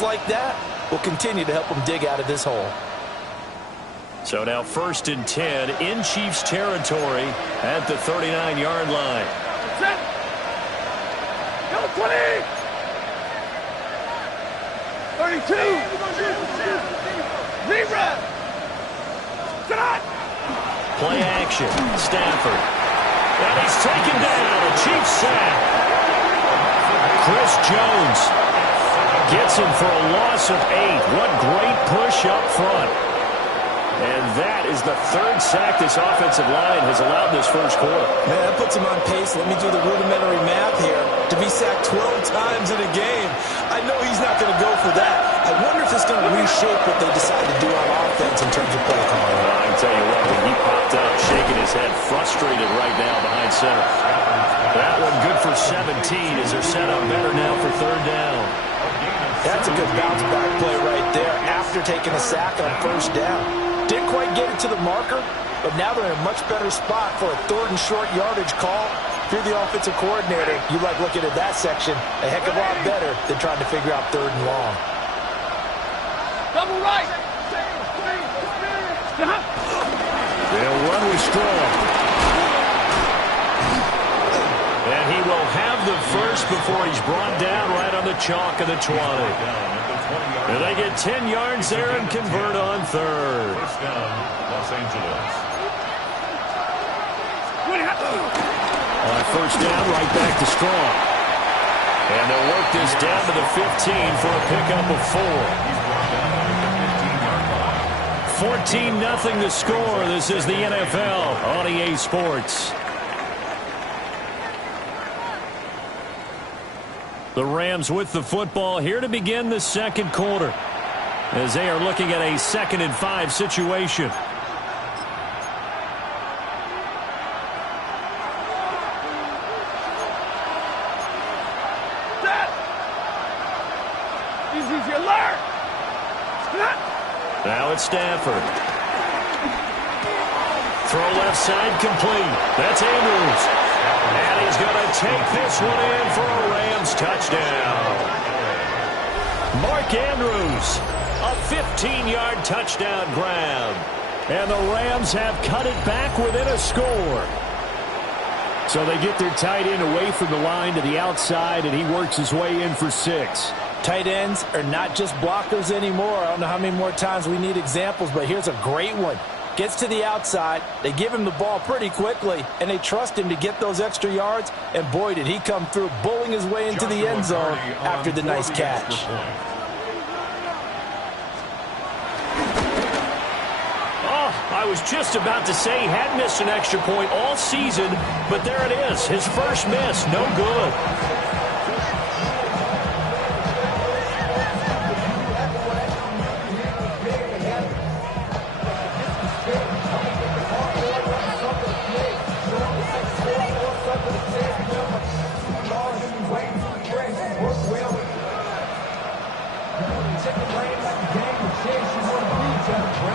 plays like that will continue to help them dig out of this hole. So now 1st and 10 in Chiefs territory at the 39-yard line. Set. Go 20. 32. Zebra. Stop. Play action. Stafford. And he's taken down. A Chiefs sack. Chris Jones gets him for a loss of 8. What great push up front. And that is the 3rd sack this offensive line has allowed this first quarter. Man, that puts him on pace. Let me do the rudimentary math here. To be sacked 12 times in a game, I know he's not going to go for that. I wonder if it's going to reshape what they decide to do on offense in terms of play calling. I can tell you what, when he popped up, shaking his head, frustrated right now behind center. That one good for 17 as they're set up better now for 3rd down. That's a good bounce back play right there after taking a sack on 1st down. Didn't quite get it to the marker, but now they're in a much better spot for a 3rd and short yardage call. If you're the offensive coordinator, you like looking at that section a heck of a lot better than trying to figure out 3rd and long. Double right. They'll run with Strong. And he will have the first before he's brought down right on the chalk of the 20. And they get 10 yards there and convert on 3rd. First down, Los Angeles. On 1st down, right back to Strong. And they'll work this down to the 15 for a pickup of 4. 14-0 the score. This is the NFL on EA Sports. The Rams with the football here to begin the 2nd quarter as they are looking at a 2nd and 5 situation. Easy, alert. Now it's Stafford. Throw left side complete. That's Andrews. And he's going to take this one in for a Rams touchdown. Mark Andrews, a 15-yard touchdown grab. And the Rams have cut it back within a score. So they get their tight end away from the line to the outside, and he works his way in for 6. Tight ends are not just blockers anymore. I don't know how many more times we need examples, but here's a great one. Gets to the outside, they give him the ball pretty quickly, and they trust him to get those extra yards, and boy, did he come through, bowling his way into the end zone after the nice catch. Oh, I was just about to say he had missed an extra point all season, but there it is, his first miss, no good.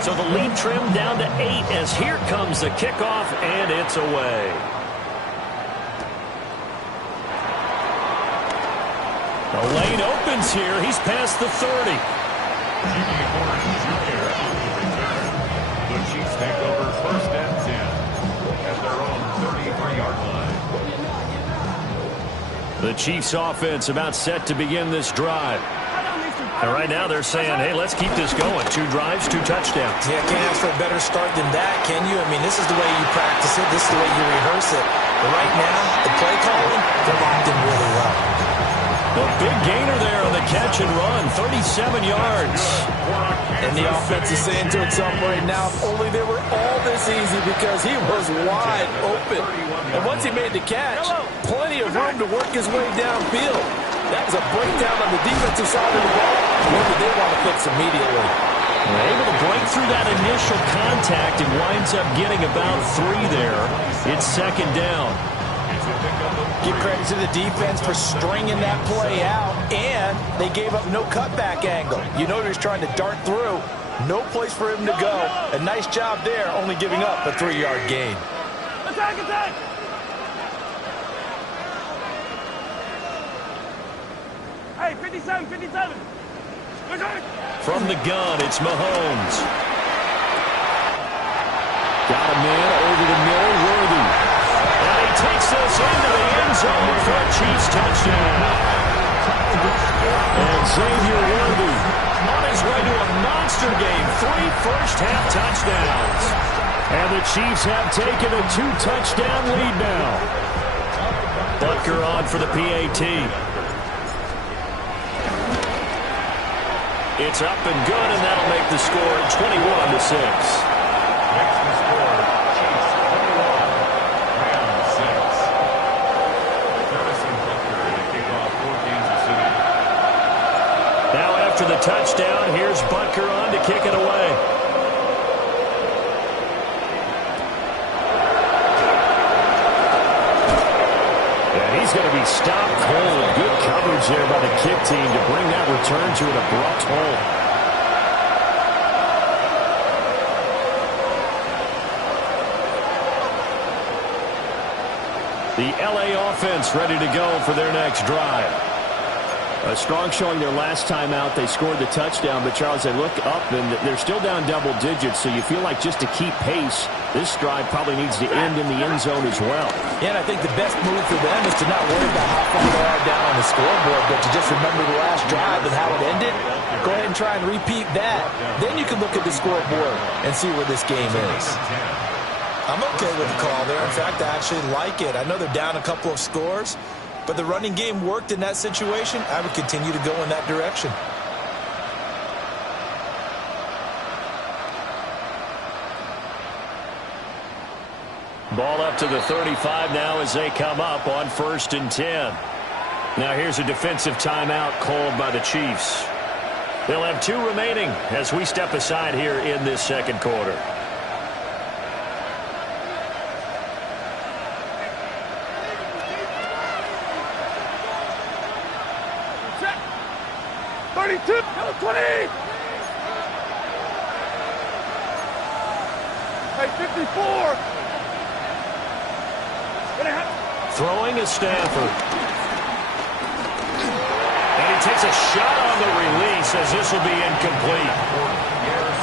So the lead trimmed down to 8 as here comes the kickoff, and it's away. The lane opens here. He's past the 30. Jimmy Horn Jr. on the return. The Chiefs take over 1st and 10 at their own 33-yard line. The Chiefs offense about set to begin this drive. And right now they're saying, hey, let's keep this going. 2 drives, 2 touchdowns. Yeah, can't ask for a better start than that, can you? I mean, this is the way you practice it. This is the way you rehearse it. But right now, the play calling, they're locked in really well. A big gainer there on the catch and run, 37 yards. And the offense is saying to itself right now, if only they were all this easy, because he was wide open. And once he made the catch, plenty of room to work his way downfield. That was a breakdown on the defensive side of the ball. What did they want to fix immediately? They're able to break through that initial contact and winds up getting about 3 there. It's 2nd down. Give credit to the defense for stringing that play out, and they gave up no cutback angle. You know he was trying to dart through. No place for him to go. A nice job there, only giving up a 3-yard gain. Attack, attack! Hey, 57, 57. From the gun, it's Mahomes. Got a man over the middle, Worthy. And he takes this into the end zone for a Chiefs touchdown. And Xavier Worthy on his way to a monster game. 3 first-half touchdowns. And the Chiefs have taken a 2-touchdown lead now. Butker on for the PAT. It's up and good, and that'll make the score 21-6. Makes the score Chiefs 21, Rams 6. Harrison Butker to kick off for Kansas City. Now after the touchdown, here's Butker on to kick it away. And he's going to be stopped cold. Good coverage there by the kick team to bring that return to an abrupt halt. The LA offense ready to go for their next drive. A strong showing their last time out. They scored the touchdown, but Charles, they look up and they're still down double digits, so you feel like just to keep pace, this drive probably needs to end in the end zone as well. Yeah, and I think the best move for them is to not worry about how far they are down on the scoreboard, but to just remember the last drive and how it ended. Go ahead and try and repeat that. Then you can look at the scoreboard and see where this game is. I'm okay with the call there. In fact, I actually like it. I know they're down a couple of scores, but the running game worked in that situation. I would continue to go in that direction. Ball up to the 35 now as they come up on 1st and 10. Now here's a defensive timeout called by the Chiefs. They'll have 2 remaining as we step aside here in this second quarter. Check. 32. 20. Hey, 54. Throwing is Stafford. And he takes a shot on the release as this will be incomplete.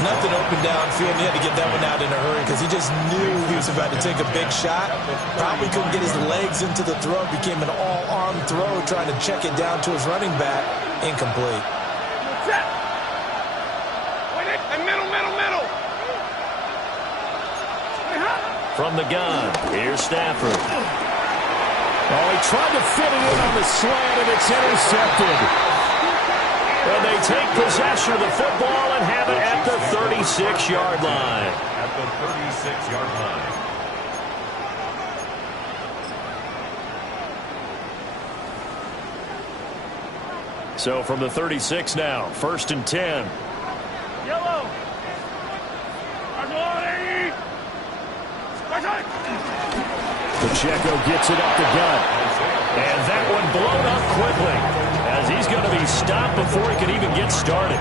Nothing open downfield. He had to get that one out in a hurry because he just knew he was about to take a big shot. Probably couldn't get his legs into the throw. Became an all-arm throw trying to check it down to his running back. Incomplete. Check. Wait, middle. From the gun, here's Stafford. Oh, he tried to fit it in on the slant, and it's intercepted. And they take possession of the football and have it at the 36-yard line. At the 36-yard line. So from the 36 now, 1st and 10. Yellow. Pacheco gets it up the gut. And that one blown up quickly as he's going to be stopped before he can even get started.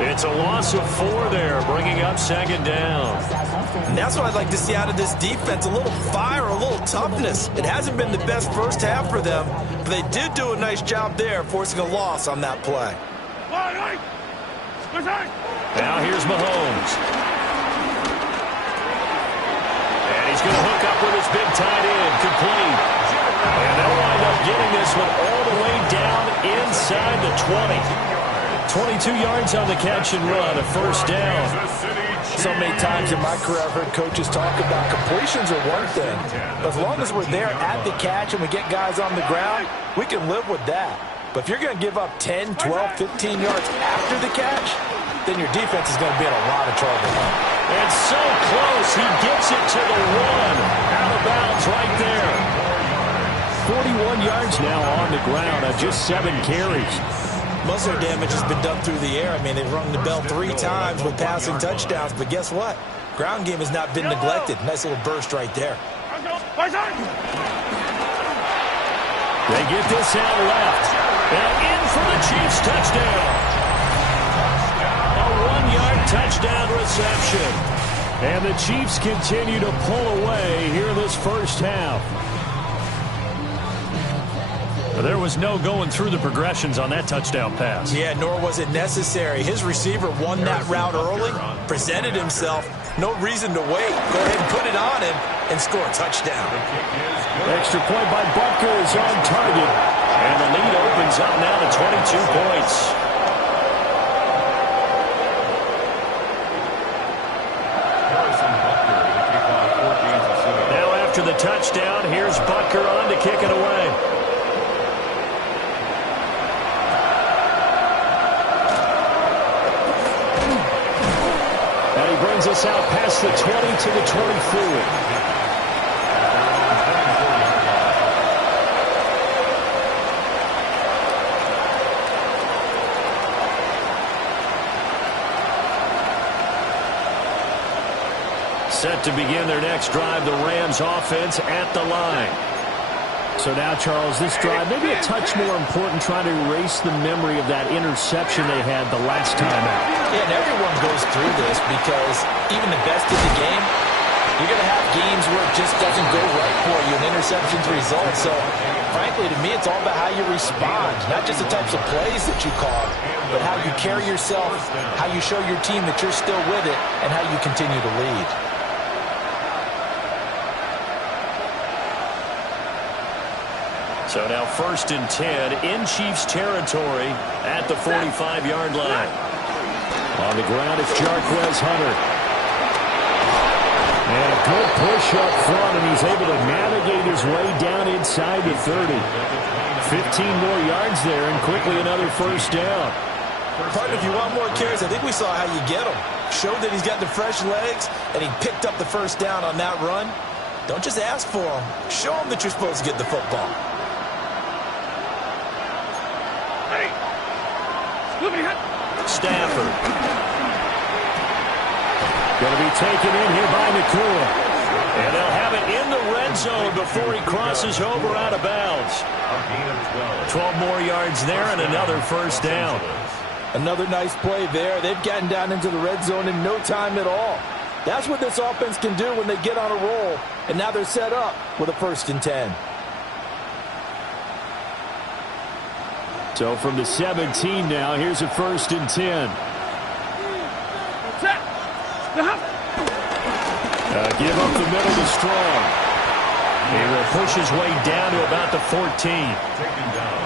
It's a loss of 4 there, bringing up 2nd down. And that's what I'd like to see out of this defense, a little fire, a little toughness. It hasn't been the best first half for them, but they did do a nice job there, forcing a loss on that play. Now here's Mahomes. And he's going to hook up with his big tight end, complete. And they'll wind up getting this one all the way down inside the 20. 22 yards on the catch and run, a 1st down. So many times in my career I've heard coaches talk about completions are one thing. But as long as we're there at the catch and we get guys on the ground, we can live with that. But if you're going to give up 10, 12, 15 yards after the catch, then your defense is going to be in a lot of trouble. And so close, he gets it to the 1. Out of bounds right there. 41 yards now on the ground on just 7 carries. Most of their damage has been done through the air. I mean, they've rung the bell 3 times with passing touchdowns, but guess what? Ground game has not been neglected. Nice little burst right there. They get this out left. And in for the Chiefs touchdown. A 1-yard touchdown reception. And the Chiefs continue to pull away here in this first half. There was no going through the progressions on that touchdown pass. Yeah, nor was it necessary. His receiver won that route early, presented himself. No reason to wait. Go ahead and put it on him and score a touchdown. Extra point by Butker is on target. And the lead opens up now to 22 points. Now after the touchdown, here's Butker on to kick it away. And he brings us out past the 20 to the 24. Set to begin their next drive, the Rams offense at the line. So now, Charles, this drive maybe a touch more important, trying to erase the memory of that interception they had the last time out. Yeah, and everyone goes through this because even the best in the game, you're going to have games where it just doesn't go right for you, and interceptions result. So, frankly, to me, it's all about how you respond, not just the types of plays that you call, but how you carry yourself, how you show your team that you're still with it, and how you continue to lead. So now 1st and 10 in Chiefs territory at the 45-yard line. On the ground, it's Jarquez Hunter. And a good push up front, and he's able to navigate his way down inside the 30. 15 more yards there, and quickly another first down. Partner, if you want more carries, I think we saw how you get them. Showed that he's got the fresh legs, and he picked up the first down on that run. Don't just ask for them. Show them that you're supposed to get the football. Stafford. Going to be taken in here by Nakua. And they'll have it in the red zone before he crosses over out of bounds. 12 more yards there and another first down. Another nice play there. They've gotten down into the red zone in no time at all. That's what this offense can do when they get on a roll. And now they're set up with a 1st and 10. So from the 17 now, here's a 1st and 10. Give up the middle to Strong. He will push his way down to about the 14.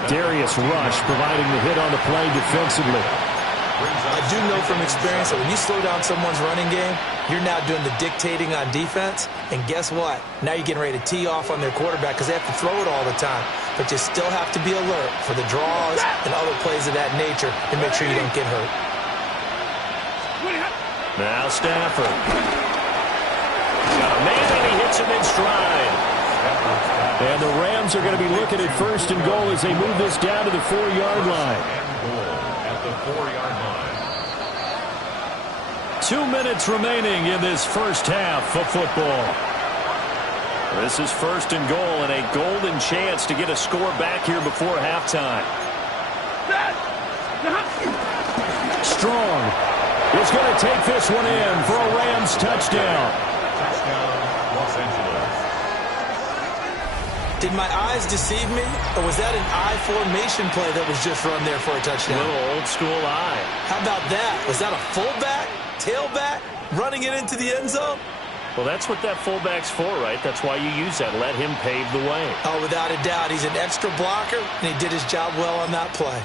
Darius Rush providing the hit on the play defensively. I do know from experience that when you slow down someone's running game, you're now doing the dictating on defense. And guess what? Now you're getting ready to tee off on their quarterback because they have to throw it all the time. But you still have to be alert for the draws and other plays of that nature and make sure you don't get hurt. Now Stafford. Got a man and he hits him in stride. And the Rams are going to be looking at 1st and goal as they move this down to the 4-yard line. At the 4-yard line. 2 minutes remaining in this first half of football. This is 1st and goal and a golden chance to get a score back here before halftime. Strong is going to take this one in for a Rams touchdown. Touchdown, Los Angeles. Did my eyes deceive me, or was that an I formation play that was just run there for a touchdown? A little old school eye. How about that? Was that a fullback, tailback, running it into the end zone? Well, that's what that fullback's for, right? That's why you use that. Let him pave the way. Oh, without a doubt. He's an extra blocker, and he did his job well on that play.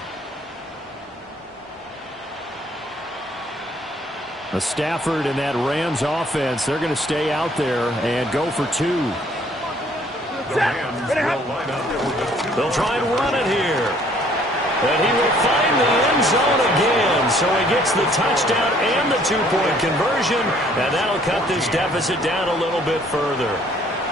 A Stafford and that Rams offense, they're going to stay out there and go for 2. The Rams will line up for the 2. They'll try and run it here. And he will find the end zone again. So he gets the touchdown and the 2-point conversion. And that'll cut this deficit down a little bit further.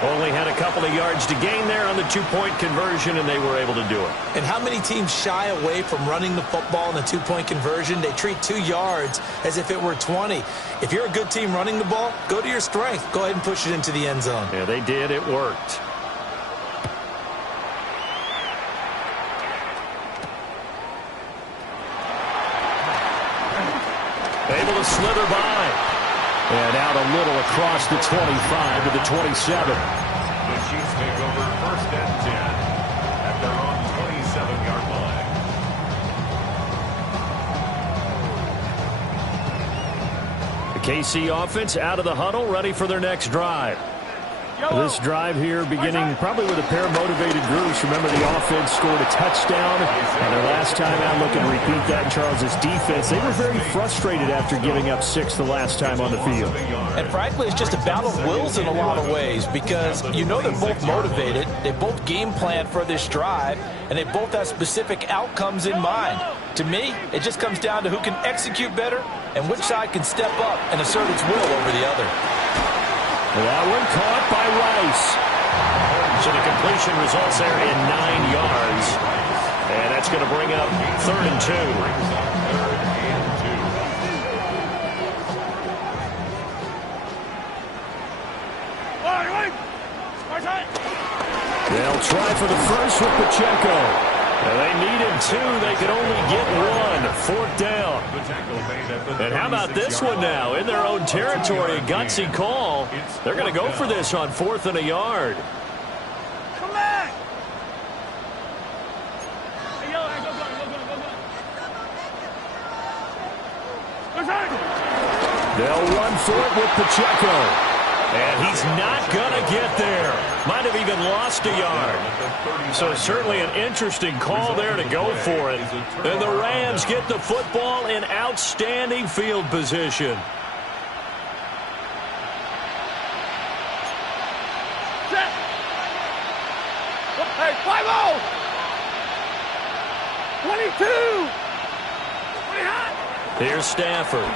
Only had a couple of yards to gain there on the 2-point conversion, and they were able to do it. And how many teams shy away from running the football in the 2-point conversion? They treat 2 yards as if it were 20. If you're a good team running the ball, go to your strength. Go ahead and push it into the end zone. Yeah, they did. It worked. Able to slither by. And out a little across the 25 to the 27. The Chiefs take over 1st and 10 at their own KC offense out of the huddle, ready for their next drive. This drive here beginning probably with a pair of motivated groups. Remember, the offense scored a touchdown, and their last time out looking to repeat that in Charles' defense. They were very frustrated after giving up 6 the last time on the field. And frankly, it's just a battle of wills in a lot of ways because you know they're both motivated. They both game plan for this drive, and they both have specific outcomes in mind. To me, it just comes down to who can execute better and which side can step up and assert its will over the other. That one caught by Rice. So the completion results there in 9 yards. And that's going to bring up 3rd and 2. They'll try for the first with Pacheco. They needed 2. They could only get 1. 4th down. And how about this one now? In their own territory, a gutsy call. They're going to go for this on 4th and a yard. Come back! Hey, yo, go. They'll run for it with Pacheco. And he's not going to get there. Might have even lost a yard. So certainly an interesting call there to go for it. And the Rams get the football in outstanding field position. Set! Hey, 5-0! 22! Here's Stafford.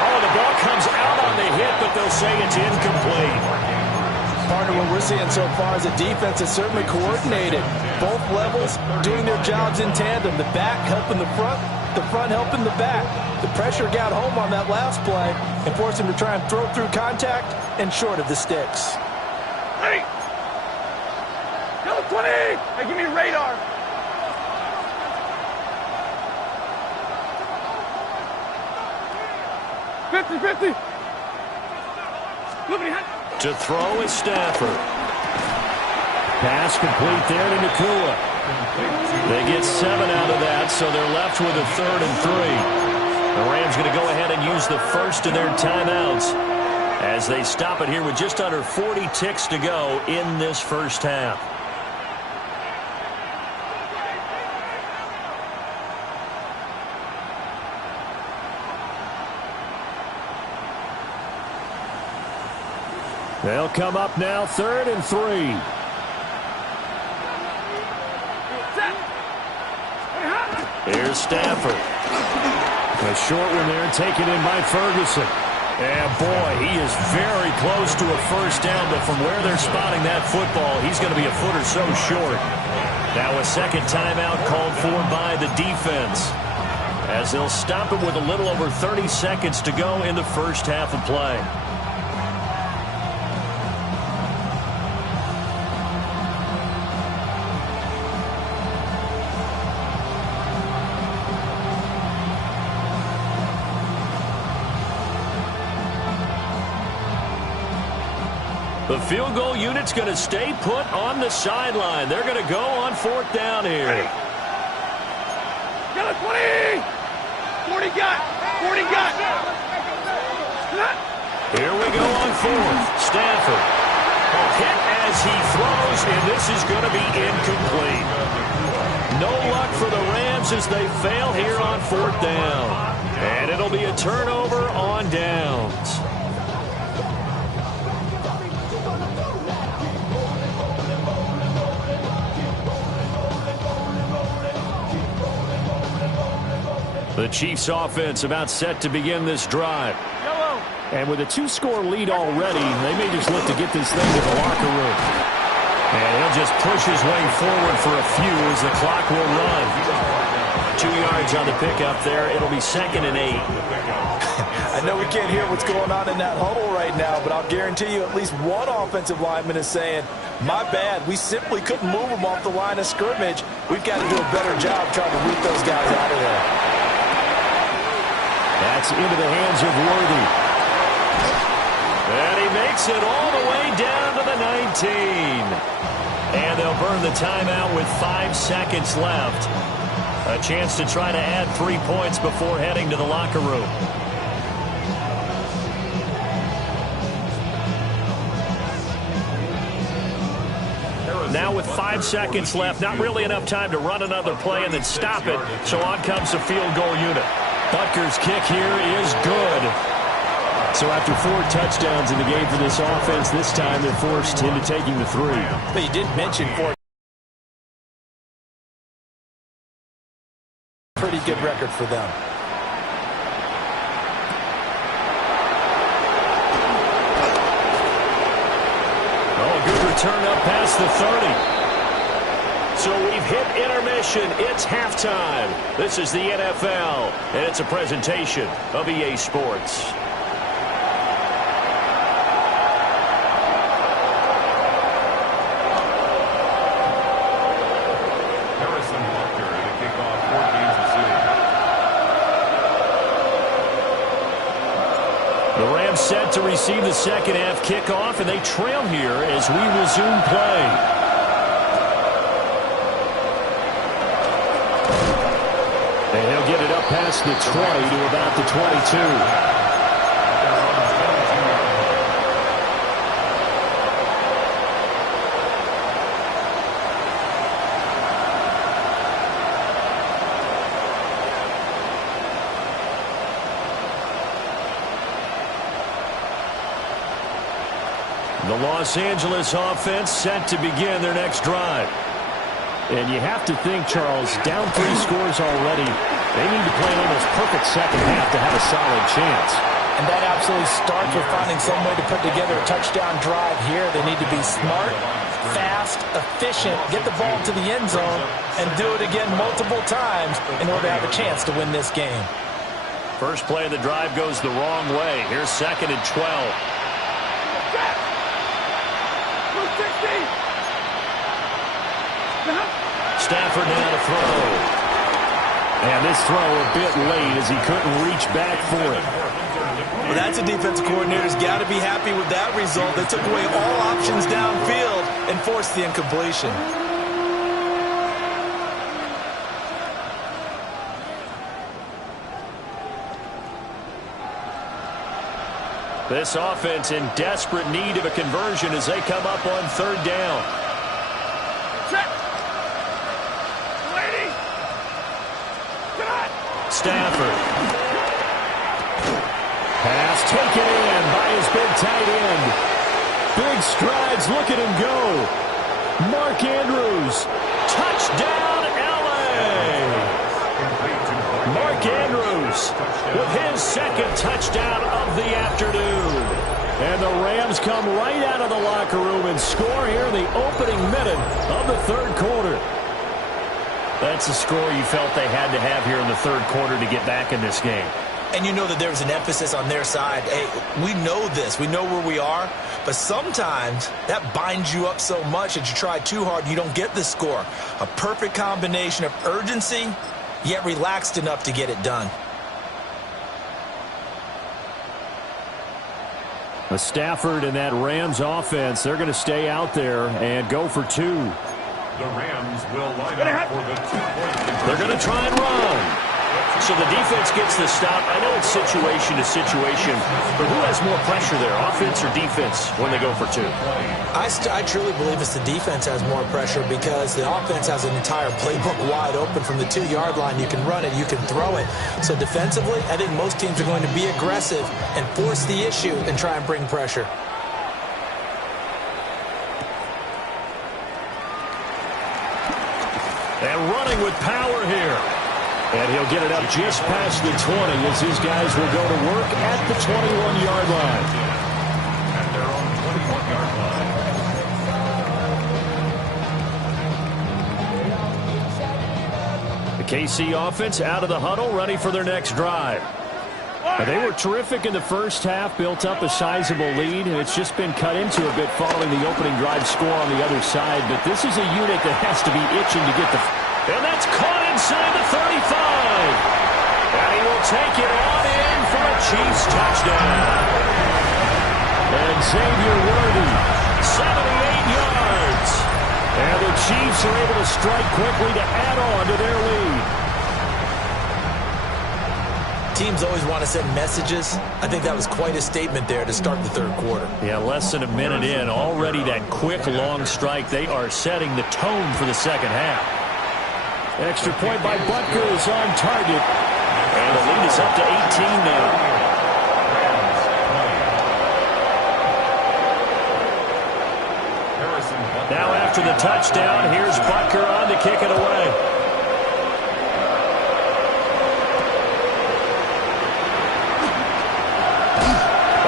Oh, the ball comes out on the hit, but they'll say it's incomplete. Partner, what we're seeing so far is a defense that's certainly coordinated. Both levels doing their jobs in tandem. The back helping the front helping the back. The pressure got home on that last play and forced him to try and throw through contact and short of the sticks. Ready! Go 20! Hey, give me radar! To throw is Stafford. Pass complete there to Nakua. They get 7 out of that, so they're left with a 3rd and 3. The Rams going to go ahead and use the first of their timeouts as they stop it here with just under 40 ticks to go in this first half. They'll come up now 3rd and 3. Here's Stafford. A short one there taken in by Ferguson. And boy, he is very close to a first down, but from where they're spotting that football, he's going to be a foot or so short. Now a second timeout called for by the defense, as they'll stop it with a little over 30 seconds to go in the first half of play. The field goal unit's going to stay put on the sideline. They're going to go on 4th down here. Get it, 20! 40 got! 40 got! Here we go on 4th. Stafford. Hit as he throws, and this is going to be incomplete. No luck for the Rams as they fail here on 4th down. And it'll be a turnover on downs. The Chiefs offense about set to begin this drive. Yellow. And with a 2-score lead already, they may just look to get this thing to the locker room. And he'll just push his way forward for a few as the clock will run. 2 yards on the pickup there. It'll be 2nd and 8. I know we can't hear what's going on in that huddle right now, but I'll guarantee you at least one offensive lineman is saying, my bad, we simply couldn't move them off the line of scrimmage. We've got to do a better job trying to root those guys out of there. That's into the hands of Worthy. And he makes it all the way down to the 19. And they'll burn the timeout with 5 seconds left. A chance to try to add 3 points before heading to the locker room. Now with 5 seconds left, not really enough time to run another play and then stop it. So on comes the field goal unit. Butker's kick here is good. So after 4 touchdowns in the game for this offense, this time they're forced into taking the 3. But you did mention pretty good record for them. Oh, good return up past the 30. So we've hit intermission. It's halftime. This is the NFL, and it's a presentation of EA Sports. Harrison Butker to kick off 4 Kansas City. The Rams set to receive the second half kickoff, and they trail here as we resume play. And he'll get it up past the 20 to about the 22. The Los Angeles offense set to begin their next drive. And you have to think, Charles, down 3 scores already. They need to play an almost perfect second half to have a solid chance. And that absolutely starts with finding some way to put together a touchdown drive here. They need to be smart, fast, efficient, get the ball to the end zone, and do it again multiple times in order to have a chance to win this game. First play of the drive goes the wrong way. Here's 2nd and 12. Stafford now to throw. And this throw a bit late as he couldn't reach back for it. Well, that's a defensive coordinator's got to be happy with that result. They took away all options downfield and forced the incompletion. This offense in desperate need of a conversion as they come up on 3rd down. Stafford. Pass taken in by his big tight end. Big strides. Look at him go. Mark Andrews. Touchdown, L.A. Mark Andrews with his 2nd touchdown of the afternoon. And the Rams come right out of the locker room and score here in the opening minute of the 3rd quarter. That's a score you felt they had to have here in the 3rd quarter to get back in this game. And you know that there was an emphasis on their side. Hey, we know this. We know where we are. But sometimes that binds you up so much that you try too hard and you don't get the score. A perfect combination of urgency, yet relaxed enough to get it done. A Stafford and that Rams offense, they're going to stay out there and go for 2. The Rams will line up for the 2-point conversion. They're going to try and run. So the defense gets the stop. I know it's situation to situation, but who has more pressure there, offense or defense, when they go for 2? I truly believe it's the defense has more pressure because the offense has an entire playbook wide open from the 2-yard line. You can run it, you can throw it. So defensively, I think most teams are going to be aggressive and force the issue and try and bring pressure. And running with power here. And he'll get it up just past the 20 as his guys will go to work at the 21-yard line. At their own 21-yard line. The KC offense out of the huddle, ready for their next drive. They were terrific in the first half, built up a sizable lead, and it's just been cut into a bit following the opening drive score on the other side. But this is a unit that has to be itching to get the... And that's caught inside the 35. And he will take it on in for a Chiefs touchdown. And Xavier Worthy, 78 yards. And the Chiefs are able to strike quickly to add on to their lead. Teams always want to send messages. I think that was quite a statement there to start the third quarter. Yeah, less than a minute in. Already that quick, long strike. They are setting the tone for the second half. Extra point by Butker is on target. And the lead is up to 18 now. Now after the touchdown, here's Butker on to kick it away.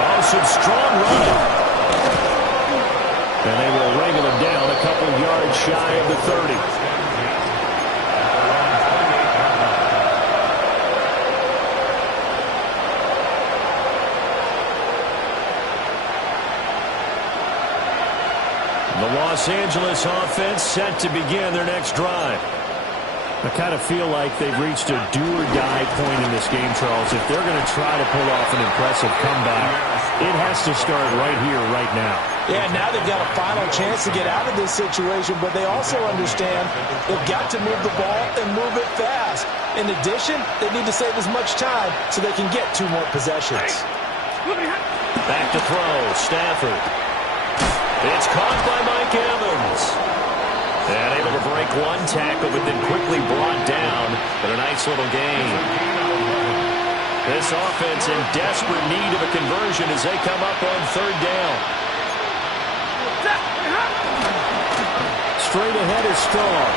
Oh, some strong running. And they will wrangle him down a couple yards shy of the 30. The Los Angeles offense set to begin their next drive. I kind of feel like they've reached a do-or-die point in this game, Charles. If they're going to try to pull off an impressive comeback, it has to start right here, right now. Yeah, now they've got a final chance to get out of this situation, but they also understand they've got to move the ball and move it fast. In addition, they need to save as much time so they can get 2 more possessions. Back to throw, Stafford. It's caught by Mike Evans. And able to break one tackle, but then quickly brought down. But a nice little gain. This offense in desperate need of a conversion as they come up on third down. Straight ahead is Strong.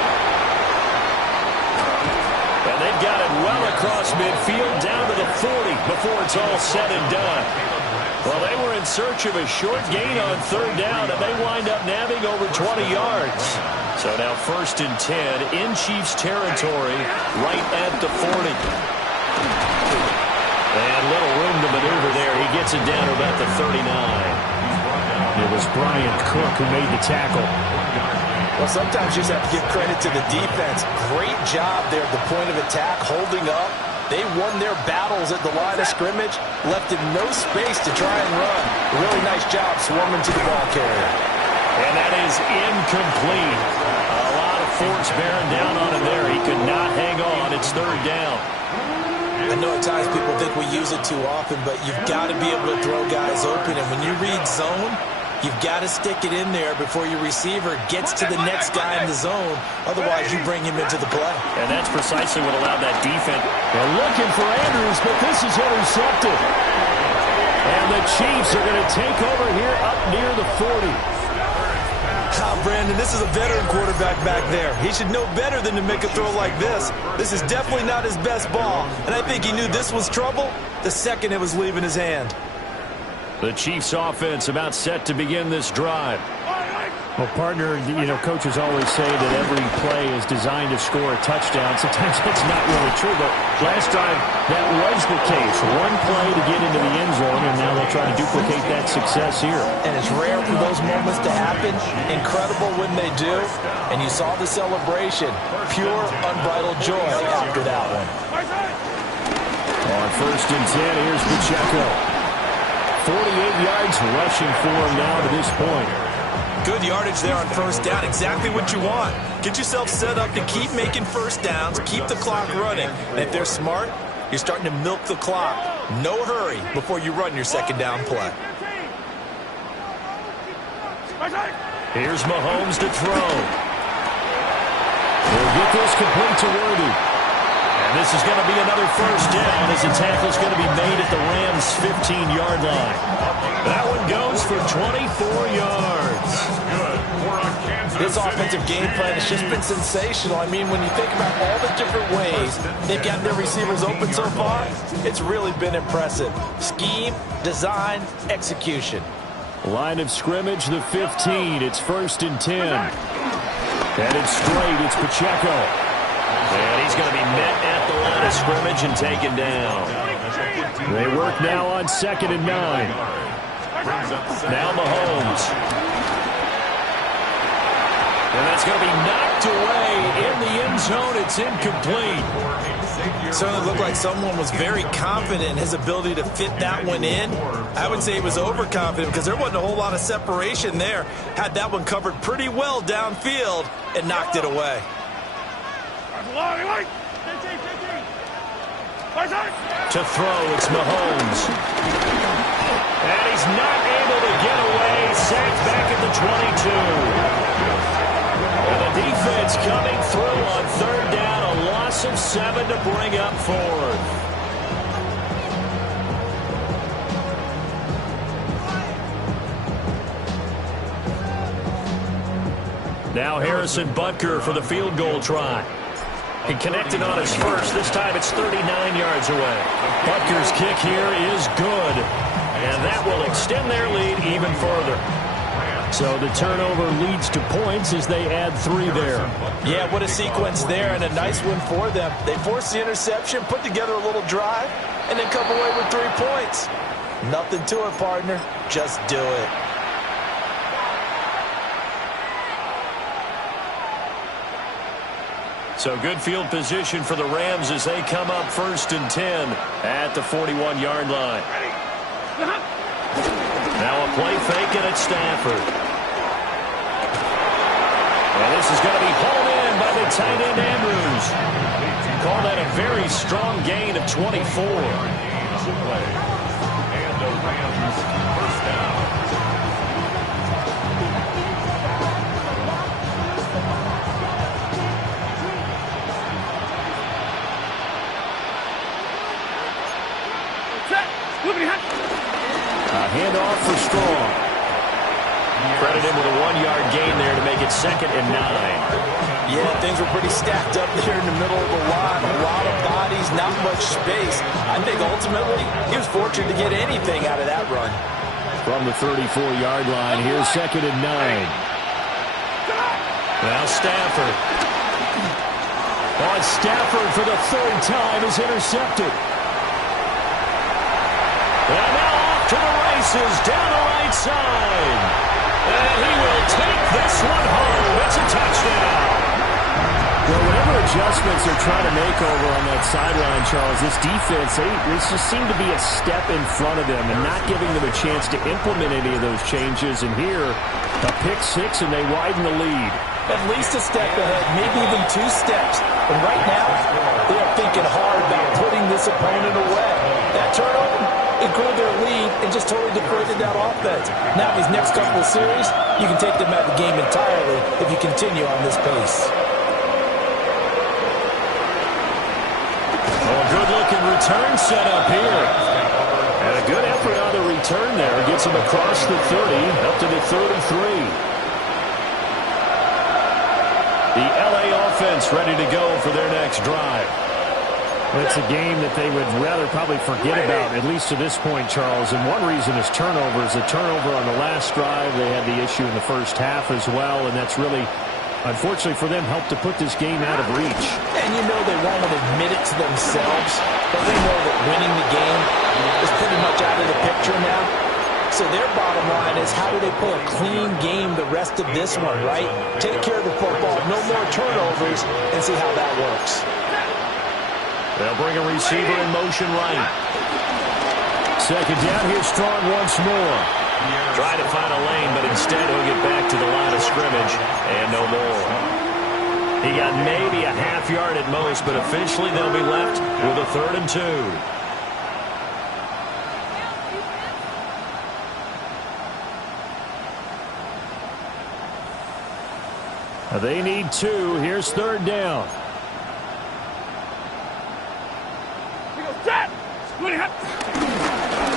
And they've got it well across midfield down to the 40 before it's all said and done. Well, they were in search of a short gain on third down, and they wind up nabbing over 20 yards. So now 1st and 10 in Chiefs territory right at the 40. And little room to maneuver there. He gets it down to about the 39. It was Brian Cook who made the tackle. Well, sometimes you just have to give credit to the defense. Great job there at the point of attack, holding up. They won their battles at the line of scrimmage, left in no space to try and run. A really nice job swarming to the ball carrier. And that is incomplete. A lot of force bearing down on him there. He could not hang on. It's third down. I know at times people think we use it too often, but you've got to be able to throw guys open. And when you read zone, you've got to stick it in there before your receiver gets to the next guy in the zone. Otherwise, you bring him into the play. And that's precisely what allowed that defense. They're looking for Andrews, but this is intercepted. And the Chiefs are going to take over here up near the 40. Brandon, this is a veteran quarterback back there. He should know better than to make a throw like this. This is definitely not his best ball. And I think he knew this was trouble the second it was leaving his hand. The Chiefs offense about set to begin this drive. Well, partner, you know, coaches always say that every play is designed to score a touchdown. Sometimes that's not really true, but last drive that was the case. One play to get into the end zone, and now they'll try to duplicate that success here. And it's rare for those moments to happen. Incredible when they do. And you saw the celebration. Pure, unbridled joy after that one. On 1st and 10, here's Pacheco. 48 yards rushing for him now to this point. Good yardage there on 1st down. Exactly what you want. Get yourself set up to keep making 1st downs, keep the clock running. And if they're smart, you're starting to milk the clock. No hurry before you run your 2nd down play. Here's Mahomes to throw. He'll get this complete to Worthy. And this is going to be another 1st down as the tackle's going to be made at the Rams' 15-yard line. That one goes for 24 yards. This offensive game plan has just been sensational. I mean, when you think about all the different ways they've gotten their receivers open so far, it's really been impressive. Scheme, design, execution. Line of scrimmage, the 15. It's 1st and 10. Headed straight, it's Pacheco. And he's going to be met at the line of scrimmage and taken down. They work now on 2nd and 9. Now Mahomes. And that's going to be knocked away in the end zone. It's incomplete. Certainly looked like someone was very confident in his ability to fit that one in. I would say he was overconfident because there wasn't a whole lot of separation there. Had that one covered pretty well downfield and knocked it away. To throw, it's Mahomes. And he's not able to get away. Sacked back at the 22. And the defense coming through on third down. A loss of 7 to bring up fourth. Now Harrison Butker for the field goal try. He connected on his first. This time it's 39 yards away. Butker's kick here is good. And that will extend their lead even further. So the turnover leads to points as they add 3 there. Yeah, what a sequence there, and a nice one for them. They forced the interception, put together a little drive, and then come away with 3 points. Nothing to it, partner. Just do it. So good field position for the Rams as they come up 1st and 10 at the 41-yard line. Now a play fake and it's Stafford. And this is going to be hauled in by the tight end Andrews. Call that a very strong gain of 24. And the Rams first down. A handoff for Strong. Credit him with a 1-yard gain there to make it 2nd and 9. Yeah, things were pretty stacked up there in the middle of the line. A lot of bodies, not much space. I think ultimately he was fortunate to get anything out of that run. From the 34-yard line, here's 2nd and 9. Now Stafford. Stafford for the 3rd time is intercepted. And now off to the races, down the right side. And he will take this one home. It's a touchdown. Well, whatever adjustments they're trying to make over on that sideline, Charles, this defense, they just seem to be a step in front of them and not giving them a chance to implement any of those changes. And here, a pick 6, and they widen the lead. At least a step ahead, maybe even 2 steps. And right now, they are thinking hard about putting this opponent away. That turnover, it grew their lead and just totally degraded that offense. Now, these next couple of series, you can take them out of the game entirely if you continue on this pace. Oh, a good-looking return set up here. And a good effort on the return there. Gets him across the 30, up to the 33. The L.A. offense ready to go for their next drive. It's a game that they would rather probably forget about, at least to this point, Charles. And one reason is turnovers. The turnover on the last drive, they had the issue in the first half as well, and that's really, unfortunately for them, helped to put this game out of reach. And you know they won't admit it to themselves, but they know that winning the game is pretty much out of the picture now. So their bottom line is, how do they play a clean game the rest of this one, right? Take care of the football, no more turnovers, and see how that works. They'll bring a receiver in motion right. 2nd down, here's Strong once more. Try to find a lane, but instead he'll get back to the line of scrimmage and no more. He got maybe a half yard at most, but officially they'll be left with a 3rd and 2. They need 2. Here's 3rd down.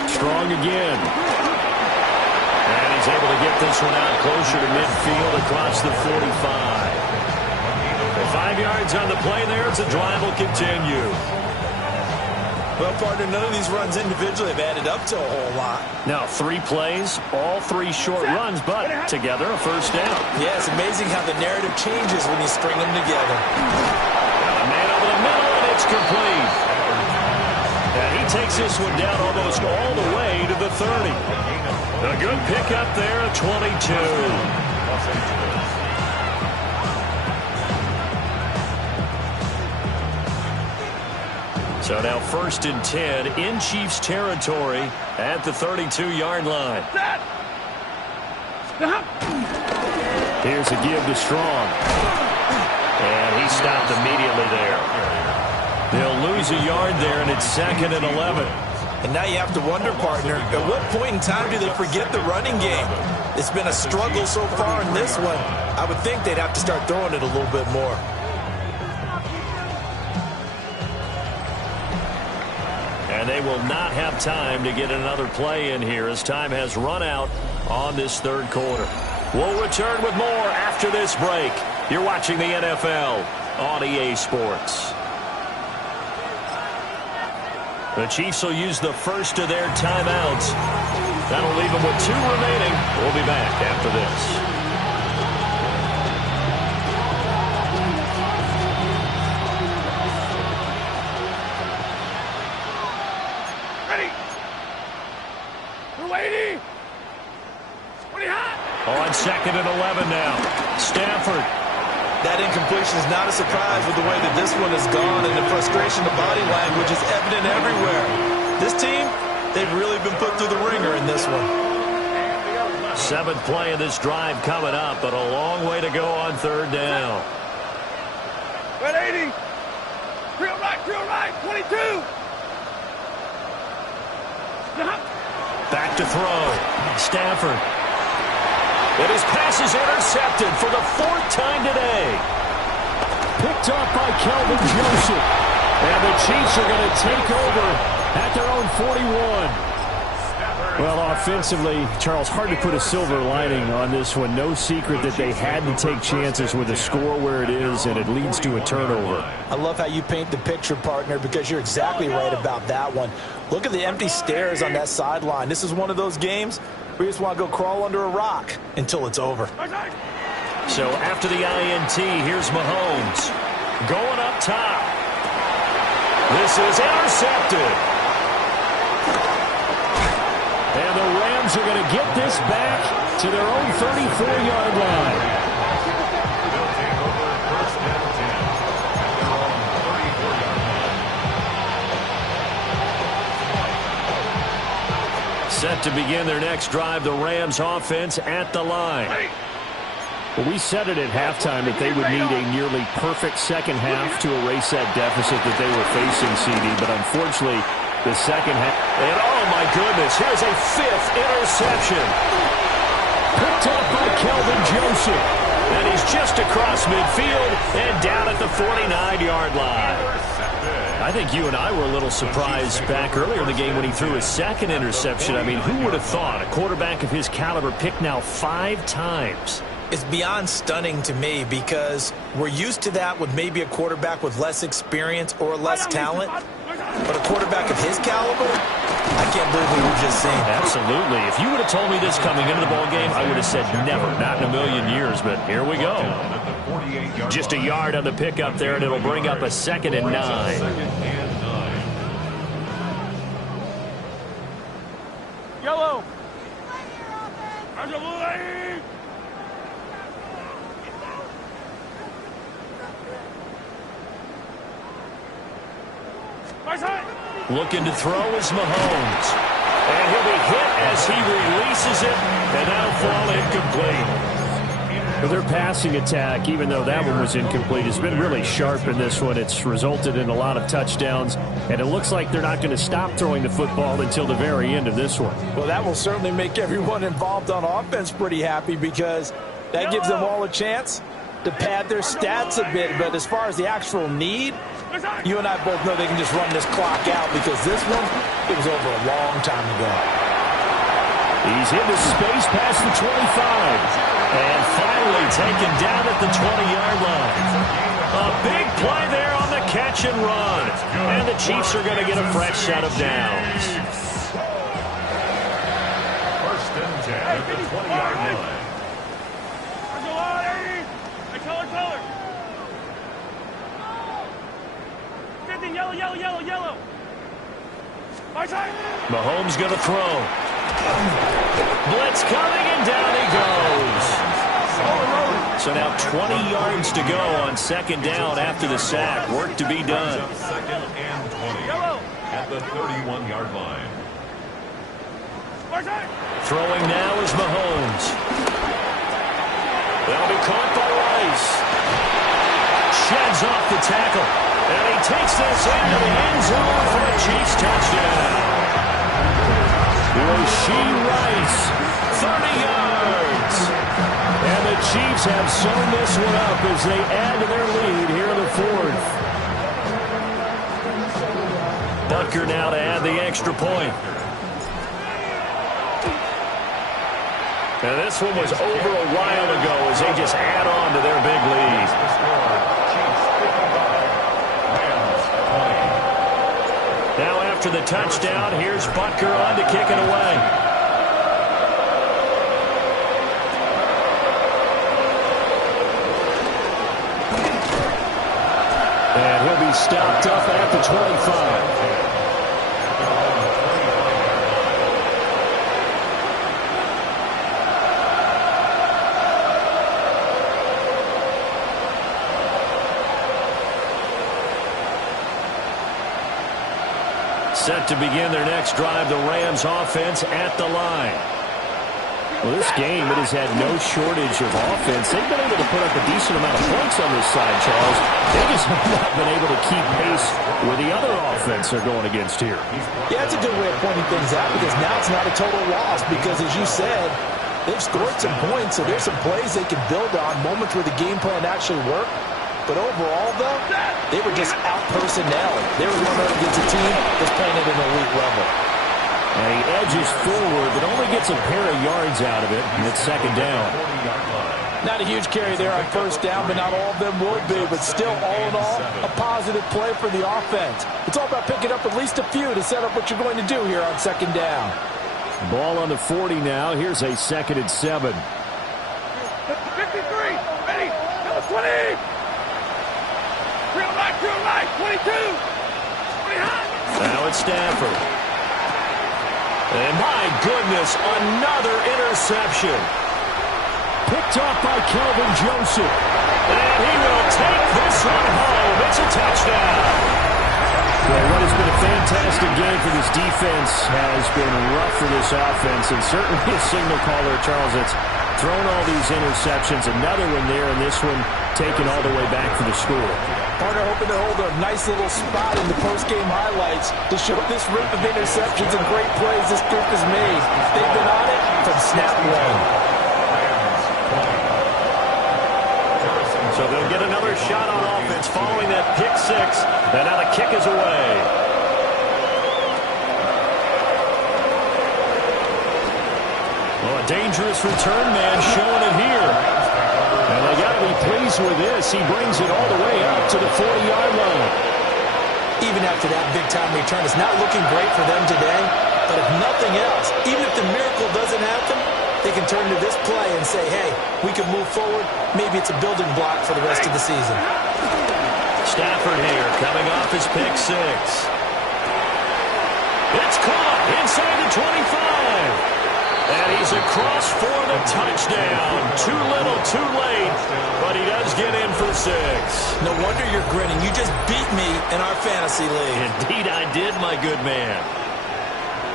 Strong again. And he's able to get this one out closer to midfield across the 45. 5 yards on the play there as the drive will continue. Well, partner, none of these runs individually have added up to a whole lot. Now 3 plays, all 3 short runs, but together a 1st down. Yeah, it's amazing how the narrative changes when you string them together. Got a man over the middle, and it's complete. And he takes this one down almost all the way to the 30. A good pickup there at 22. So now 1st and 10 in Chiefs territory at the 32-yard line. Here's a give to Strong. And he stopped immediately there. They'll lose lose a yard there, and it's 2nd and 11. And now you have to wonder, partner, at what point in time do they forget the running game? It's been a struggle so far in this one. I would think they'd have to start throwing it a little bit more. And they will not have time to get another play in here as time has run out on this 3rd quarter. We'll return with more after this break. You're watching the NFL on EA Sports. The Chiefs will use the first of their timeouts. That'll leave them with 2 remaining. We'll be back after this. Ready. We're waiting. 20 hot. On 2nd and 11 now. Stafford. That incompletion is not a surprise with the way that this one has gone, and the frustration, the body language is evident everywhere. This team, they've really been put through the ringer in this one. 7th play of this drive coming up, but a long way to go on 3rd down. 180. Real right, 22. Back to throw. Stafford. And his pass is intercepted for the 4th time today. Picked up by Kelvin Joseph. And the Chiefs are going to take over at their own 41. Well, offensively, Charles, hard to put a silver lining on this one. No secret that they had to take chances with the score where it is, and it leads to a turnover. I love how you paint the picture, partner, because you're exactly right about that one. Look at the empty stares on that sideline. This is one of those games where you just want to go crawl under a rock until it's over. So after the INT, here's Mahomes. Going up top. This is intercepted. And the Rams are going to get this back to their own 34-yard line. They'll take over 1st and 10 at their own 34-yard line. Set to begin their next drive, the Rams offense at the line. Well, we said it at halftime that they would need a nearly perfect second half to erase that deficit that they were facing, CD, but unfortunately, the second half. And oh my goodness, here's a 5th interception. Picked up by Kelvin Joseph. And he's just across midfield and down at the 49-yard line. I think you and I were a little surprised back earlier in the game when he threw his 2nd interception. I mean, who would have thought a quarterback of his caliber picked now 5 times? It's beyond stunning to me because we're used to that with maybe a quarterback with less experience or less talent. But a quarterback of his caliber, I can't believe what we've just seen. Absolutely. If you would have told me this coming into the ballgame, I would have said never, not in a million years. But here we go. Just a yard on the pickup there, and it'll bring up a 2nd and 9. Yellow. Looking to throw is Mahomes. And he'll be hit as he releases it, and that'll fall incomplete. Well, their passing attack, even though that one was incomplete, has been really sharp in this one. It's resulted in a lot of touchdowns, and it looks like they're not going to stop throwing the football until the very end of this one. Well, that will certainly make everyone involved on offense pretty happy because that gives them all a chance to pad their stats a bit. But as far as the actual need, you and I both know they can just run this clock out because this one, it was over a long time ago. He's into space past the 25. And finally taken down at the 20-yard line. A big play there on the catch and run. And the Chiefs are going to get a fresh set of downs. 1st and 10 at the 20-yard line. Yellow. Mahomes going to throw. Blitz coming, and down he goes. So now 20 yards to go on 2nd down after the sack. Work to be done. 2nd and 20 at the 31-yard line. Throwing now is Mahomes. That'll be caught by Rice. sheds off the tackle. And he takes this into the end zone for a Chiefs touchdown. Rashee Rice, 30 yards. And the Chiefs have sewn this one up as they add to their lead here in the fourth. Butker now to add the extra point. And this one was over a while ago as they just add on to their big lead. Now after the touchdown, here's Butker on to kick it away. And he'll be stopped up at the 25. Set to begin their next drive, the Rams offense at the line. Well, this game, it has had no shortage of offense. They've been able to put up a decent amount of points on this side, Charles. They just have not been able to keep pace with the other offense they're going against here. Yeah, it's a good way of pointing things out because now it's not a total loss because, as you said, they've scored some points, so there's some plays they can build on, moments where the game plan actually worked. But overall, though, they were just out-personnel. They were going up against a team that's playing at an elite level. And he edges forward, but only gets a pair of yards out of it, and it's second down. Not a huge carry there on first down, but not all of them will be. But still, all in all, a positive play for the offense. It's all about picking up at least a few to set up what you're going to do here on second down. Ball on the 40 now. Here's a 2nd and 7. 53, ready, 20. 22. Now it's Stafford. And my goodness, another interception. Picked off by Kelvin Joseph. And he will take this one home. It's a touchdown. Well, what has been a fantastic game for this defense has been rough for this offense, and certainly a signal caller, Charles, that's thrown all these interceptions. Another one there, and this one taken all the way back for the score. Partner hoping to hold a nice little spot in the post-game highlights to show this rip of interceptions and great plays this group has made. They've been on it from snap one. So they'll get another shot on offense following that pick six. And now the kick is away. Well, a dangerous return man showing it here. And they got to be pleased with this. He brings it all the way up to the 40-yard line. Even after that big-time return, it's not looking great for them today. But if nothing else, even if the miracle doesn't happen, they can turn to this play and say, hey, we can move forward. Maybe it's a building block for the rest of the season. Stafford here coming off his pick six. It's caught inside the 25. And he's across for the touchdown. Too little, too late, but he does get in for 6. No wonder you're grinning. You just beat me in our fantasy league. Indeed I did, my good man.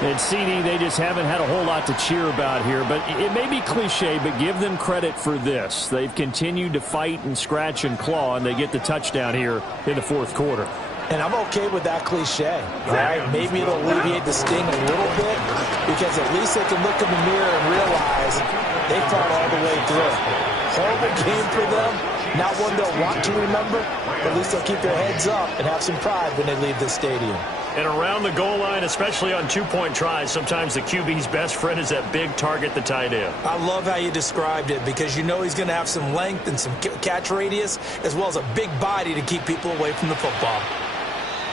And CD, they just haven't had a whole lot to cheer about here, but it may be cliche, but give them credit for this. They've continued to fight and scratch and claw, and they get the touchdown here in the fourth quarter. And I'm okay with that cliche, right? Maybe it'll alleviate the sting a little bit because at least they can look in the mirror and realize they fought all the way through. Horrible game for them, not one they'll want to remember, but at least they'll keep their heads up and have some pride when they leave the stadium. And around the goal line, especially on two-point tries, sometimes the QB's best friend is that big target, the tight end. I love how you described it because you know he's going to have some length and some catch radius as well as a big body to keep people away from the football.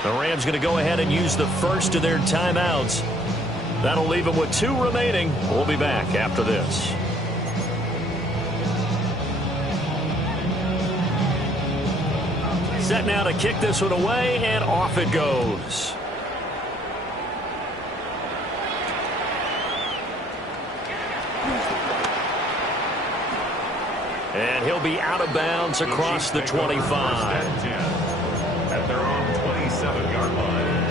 The Rams going to go ahead and use the first of their timeouts. That'll leave them with 2 remaining. We'll be back after this. Set now to kick this one away, and off it goes. And he'll be out of bounds across the 25. At their own 27-yard line.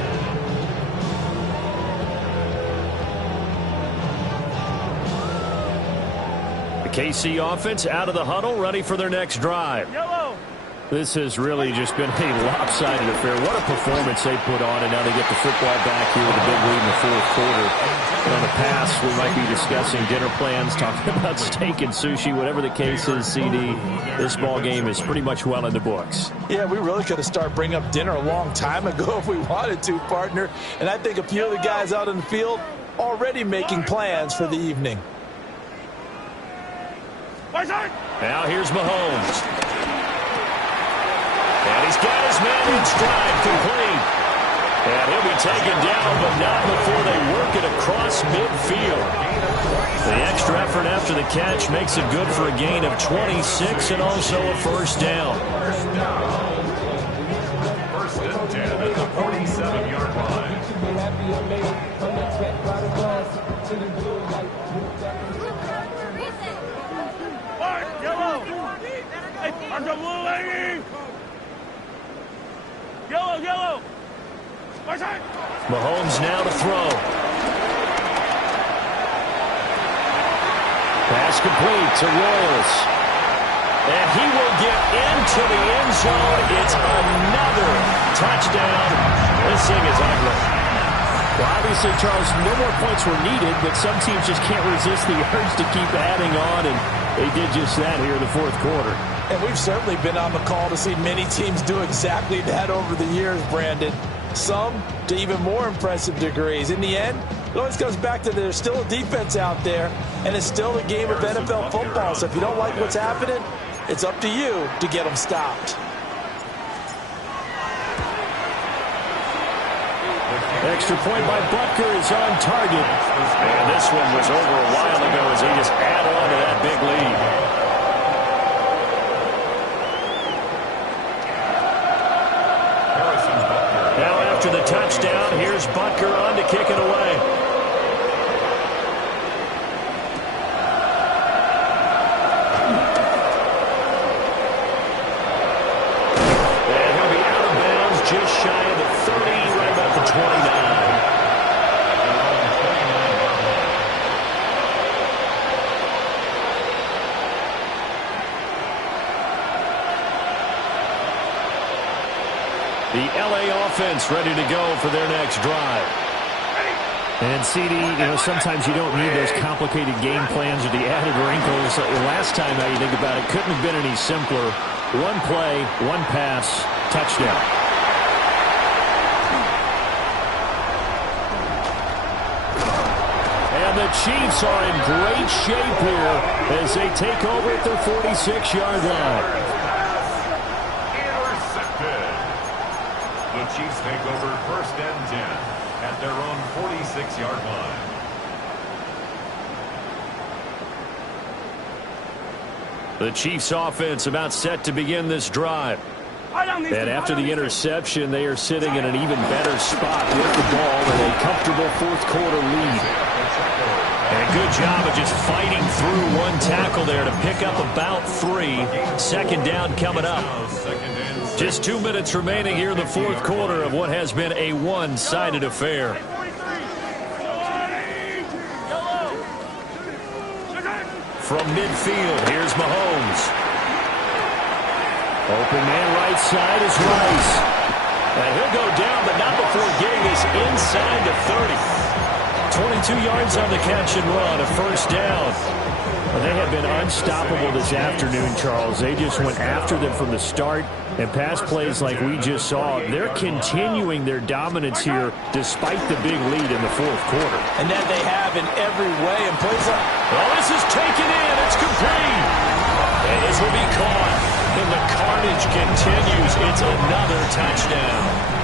The KC offense out of the huddle, ready for their next drive. Yellow. This has really just been a lopsided affair. What a performance they put on, and now they get the football back here with a big lead in the fourth quarter. And on the pass, we might be discussing dinner plans, talking about steak and sushi, whatever the case is, CD. This ball game is pretty much well in the books. Yeah, we really could have started bringing up dinner a long time ago if we wanted to, partner. And I think a few of the guys out in the field already making plans for the evening. Now here's Mahomes. And he's got his man in stride, complete. And he'll be taken down, but not before they work it across midfield. The extra effort after the catch makes it good for a gain of 26 and also a first down. First and 10 at the 47-yard line. Yellow! Hey, mark the blue lady! Yellow, yellow! Mahomes now to throw. Pass complete to Royals. And he will get into the end zone. It's another touchdown. This thing is ugly. Well, obviously, Charles, no more points were needed, but some teams just can't resist the urge to keep adding on, and they did just that here in the fourth quarter. And we've certainly been on the call to see many teams do exactly that over the years, Brandon. Some to even more impressive degrees. In the end, it always comes back to there's still a defense out there, and it's still a game of NFL football. So if you don't like what's happening, it's up to you to get them stopped. Extra point by Butker is on target. And this one was over a while ago as they just add on to that big lead. Now after the touchdown, here's Butker on to kick it away. And he'll be out of bounds just shy of the 30, right about the 29. The LA offense ready to go for their next drive. And CD, sometimes you don't need those complicated game plans or the added wrinkles. Last time, now you think about it, couldn't have been any simpler. One play, one pass, touchdown. And the Chiefs are in great shape here as they take over at their 46-yard line. The Chiefs take over first and 10 at their own 46-yard line. The Chiefs offense about set to begin this drive. And after the interception, they are sitting in an even better spot with the ball in a comfortable fourth quarter lead. And a good job of just fighting through one tackle there to pick up about 3. Second down coming up. Just 2 minutes remaining here in the fourth quarter of what has been a one-sided affair. From midfield, here's Mahomes. Open man right side is Rice. And he'll go down, but not before getting this inside the 30. 22 yards on the catch and run, a first down. Well, they have been unstoppable this afternoon, Charles. They just went after them from the start, and pass plays like we just saw, they're continuing their dominance here despite the big lead in the fourth quarter. And that they have in every way. And plays like, well, this is taken in. It's complete. And this will be caught. And the carnage continues. It's another touchdown.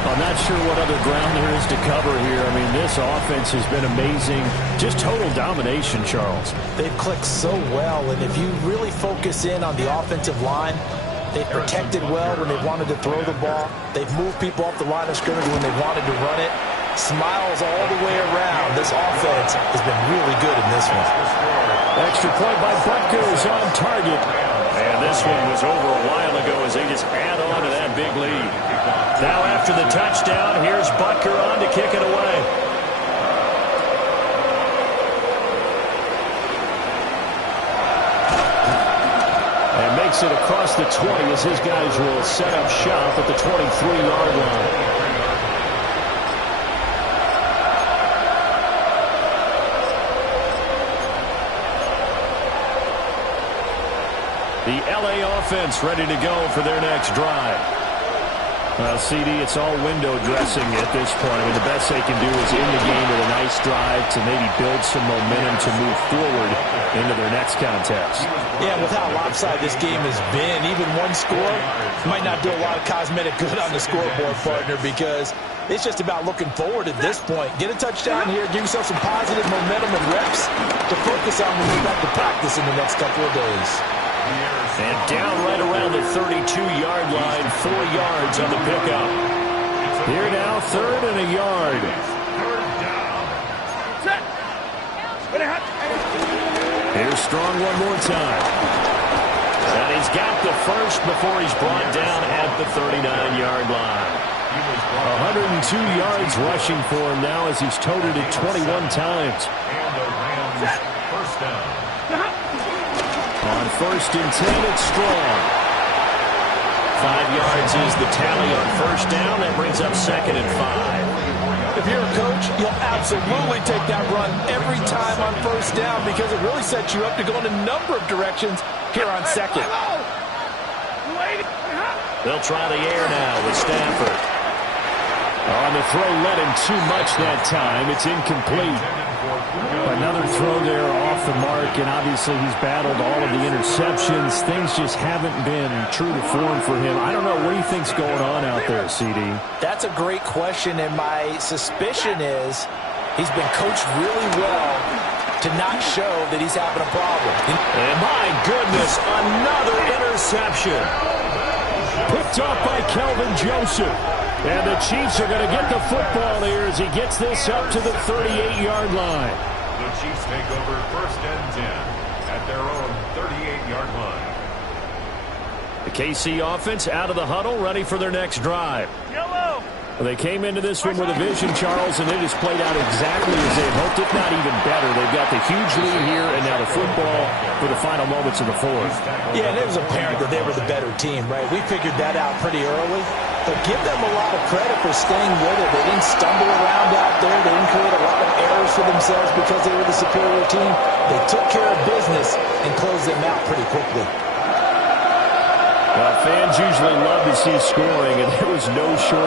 I'm not sure what other ground there is to cover here. I mean, this offense has been amazing. Just total domination, Charles. They've clicked so well, and if you really focus in on the offensive line, they've protected well when they've wanted to throw the ball. They've moved people off the line of scrimmage when they wanted to run it. Smiles all the way around. This offense has been really good in this one. Extra point by Butker is on target. And this one was over a while ago as they just add on to that big lead. Now after the touchdown, here's Butker on to kick it away. And makes takes it across the 20 as his guys will set up shop at the 23-yard line. The LA offense ready to go for their next drive. Well, CD, it's all window dressing at this point. I mean, the best they can do is in the game with a nice drive to maybe build some momentum to move forward into their next contest. Yeah, with how lopsided this game has been, even one score might not do a lot of cosmetic good on the scoreboard, partner, because it's just about looking forward at this point. Get a touchdown here, give yourself some positive momentum and reps to focus on when you get back to practice in the next couple of days. And down right around the 32-yard line, 4 yards on the pickup. Here now, 3rd and a yard. Here's Strong one more time. And he's got the first before he's brought down at the 39-yard line. 102 yards rushing for him now as he's toted it 21 times. And the Rams first down. On 1st and 10, it's Strong. 5 yards is the tally on first down. That brings up 2nd and 5. If you're a coach, you'll absolutely take that run every time on first down because it really sets you up to go in a number of directions here on 2nd. They'll try the air now with Stafford. On the throw, led him too much that time. It's incomplete. Another throw there off the mark, and obviously he's battled all of the interceptions. Things just haven't been true to form for him. I don't know. What do you think's going on out there, CD? That's a great question, and my suspicion is he's been coached really well to not show that he's having a problem. And my goodness, another interception. Picked off by Kelvin Joseph. And the Chiefs are going to get the football here as he gets this up to the 38-yard line. The Chiefs take over 1st and 10 at their own 38-yard line. The KC offense out of the huddle, ready for their next drive. Yellow. Well, they came into this one with a vision, Charles, and it has played out exactly as they hoped, if not even better. They've got the huge lead here, and now the football for the final moments of the 4th. Yeah, and it was apparent that they were the better team, right? We figured that out pretty early. But give them a lot of credit for staying with it. They didn't stumble around out there. They didn't create a lot of errors for themselves because they were the superior team. They took care of business and closed them out pretty quickly. Fans usually love to see scoring, and there was no shortage.